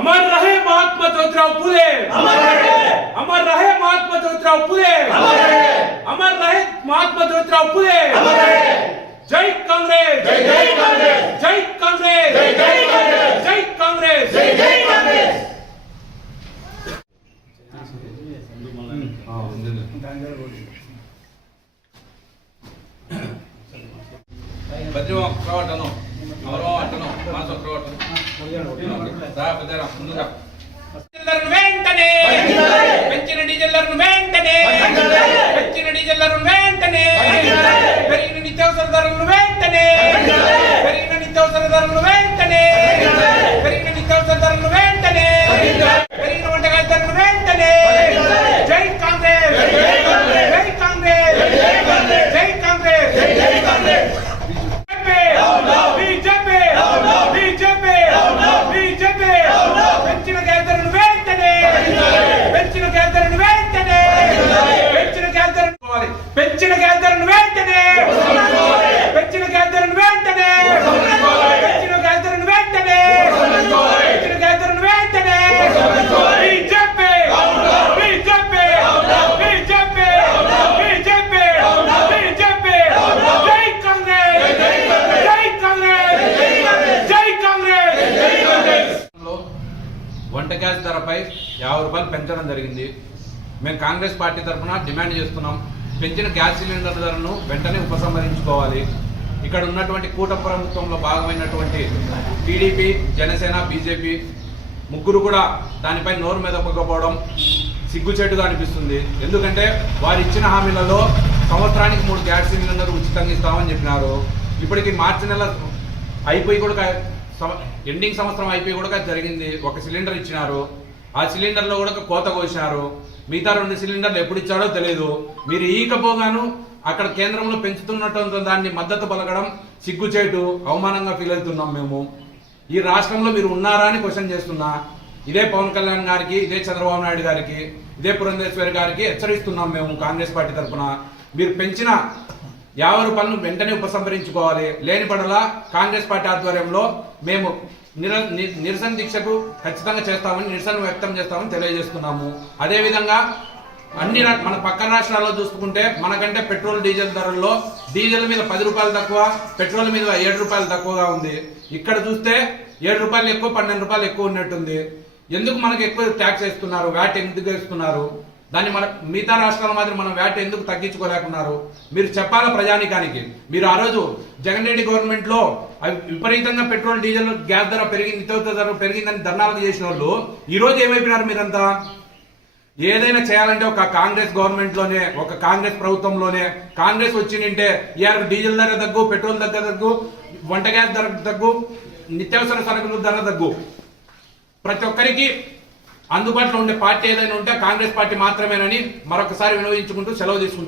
अमर रहे महात्मा ज्योतिराव फुले। अमर रहे। अमर रहे महात्मा ज्योतिराव फुले। अमर रहे। अमर रहे महात्मा ज्योतिराव फुले। अमर रहे। जय कांग्रेस। जय जय कांग्रेस। जय कांग्रेस। जय जय कांग्रेस। जय कांग्रेस। जय जय कांग्रेस। ಭದ್ರವ ಕ್ರವಟನು ಅವರೋ ಅಟ್ಟನು ಮಾಸೋ ಕ್ರವಟನು రా పెద్దరా ముందుగా డీజిల్ వెంటనే పెంచిన డీజిల్ ధరను వెంటనే పెంచిన డీజిల్ ధరను వెంటనే పెరిగిన నిత్యావసర ధరలను వెంటనే పెరిగిన నిత్యావసర ధరలను వెంటనే పెరిగిన నిత్యావసర ధరలను వెంటనే పెరిగిన వంటకాల ధరలను వెంటనే జై కాంగ్రెస్ జై కాంగ్రెస్ జై కాంగ్రెస్ జై కాంగ్రెస్ బీజేపీ బీజేపీ బీజేపీ పెంచిన కేంద్రం వెంటనే పెంచిన కేంద్రం వెంటనే పెంచిన కేంద్రం పెంచిన కేంద్రం వెంటనే పెంచిన కేంద్రం వెంటనే పెంచిన కేంద్రం వెంటనే పెంచిన కేంద్రం వెంటనే BJP BJP BJP BJP BJP జై కాంగ్రెస్ జై కాంగ్రెస్ జై కాంగ్రెస్ జై కాంగ్రెస్లో వంట గ్యాస్ ధరపై యాభై రూపాయలు పెంచడం జరిగింది. మేము కాంగ్రెస్ పార్టీ తరఫున డిమాండ్ చేస్తున్నాం. పెంచిన గ్యాస్ సిలిండర్ ధరను వెంటనే ఉపసంహరించుకోవాలి. ఇక్కడ ఉన్నటువంటి కూట ప్రభుత్వంలో భాగమైనటువంటి టీడీపీ జనసేన బీజేపీ ముగ్గురు కూడా దానిపై నోరు మీద మెదపకపోవడం సిగ్గుచేటుగా అనిపిస్తుంది. ఎందుకంటే వారు ఇచ్చిన హామీలలో సంవత్సరానికి మూడు గ్యాస్ సిలిండర్ ఉచితంగా ఇస్తామని చెప్పినారు. ఇప్పటికి మార్చి నెల అయిపోయి కూడా ఎండింగ్ సంవత్సరం అయిపోయి కూడా జరిగింది. ఒక సిలిండర్ ఇచ్చినారు. ఆ సిలిండర్లో కూడా కోత కోసినారు మిగతా రెండు సిలిండర్లు ఎప్పుడు ఇచ్చాడో తెలియదు మీరు ఈకపోగాను అక్కడ కేంద్రంలో పెంచుతున్నటువంటి దాన్ని మద్దతు పలకడం సిగ్గుచేటు అవమానంగా ఫీల్ అవుతున్నాం మేము. ఈ రాష్ట్రంలో మీరు ఉన్నారా అని క్వశ్చన్ చేస్తున్నా. ఇదే పవన్ కళ్యాణ్ గారికి ఇదే చంద్రబాబు నాయుడు గారికి ఇదే పురంధేశ్వరి గారికి హెచ్చరిస్తున్నాం మేము కాంగ్రెస్ పార్టీ తరఫున. మీరు పెంచిన యాభై రూపాయలను వెంటనే ఉపసంహరించుకోవాలి. లేని పడల కాంగ్రెస్ పార్టీ ఆధ్వర్యంలో మేము నిర నిరసన దీక్షకు ఖచ్చితంగా చేస్తామని నిరసన వ్యక్తం చేస్తామని తెలియజేస్తున్నాము. అదేవిధంగా అన్ని రా- మన పక్క రాష్ట్రాల్లో చూసుకుంటే మనకంటే పెట్రోల్ డీజిల్ ధరల్లో డీజిల్ మీద పది రూపాయలు తక్కువ పెట్రోల్ మీద ఏడు రూపాయలు తక్కువగా ఉంది. ఇక్కడ చూస్తే ఏడు రూపాయలు ఎక్కువ పన్నెండు రూపాయలు ఎక్కువ ఉన్నట్టుంది. ఎందుకు మనకు ఎక్కువ ట్యాక్స్ వేస్తున్నారు? వ్యాట్ ఎందుకు వేస్తున్నారు? దాన్ని మన మిగతా రాష్ట్రాల మాదిరి మనం వ్యాట్ ఎందుకు తగ్గించుకోలేకున్నారు? మీరు చెప్పాలి ప్రజానికానికి? మీరు ఆ రోజు జగన్ రెడ్డి గవర్నమెంట్లో అవి విపరీతంగా పెట్రోల్ డీజిల్ గ్యాస్ ధర పెరిగింది ఇతర ధర పెరిగిందని ధర్నాలు చేసిన వాళ్ళు ఈరోజు ఏమైపోయినారు మీరంతా? ఏదైనా చేయాలంటే ఒక కాంగ్రెస్ గవర్నమెంట్లోనే ఒక కాంగ్రెస్ ప్రభుత్వంలోనే కాంగ్రెస్ వచ్చిందంటే ఇవాళ డీజిల్ ధర తగ్గు పెట్రోల్ ధర తగ్గు వంట గ్యాస్ ధర తగ్గు నిత్యావసర సరుకులు ధర తగ్గు. ప్రతి ఒక్కరికి అందుబాటులో ఉండే పార్టీ ఏదైనా ఉంటే కాంగ్రెస్ పార్టీ మాత్రమేనని మరొకసారి వినియోగించుకుంటూ సెలవు తీసుకుంటాం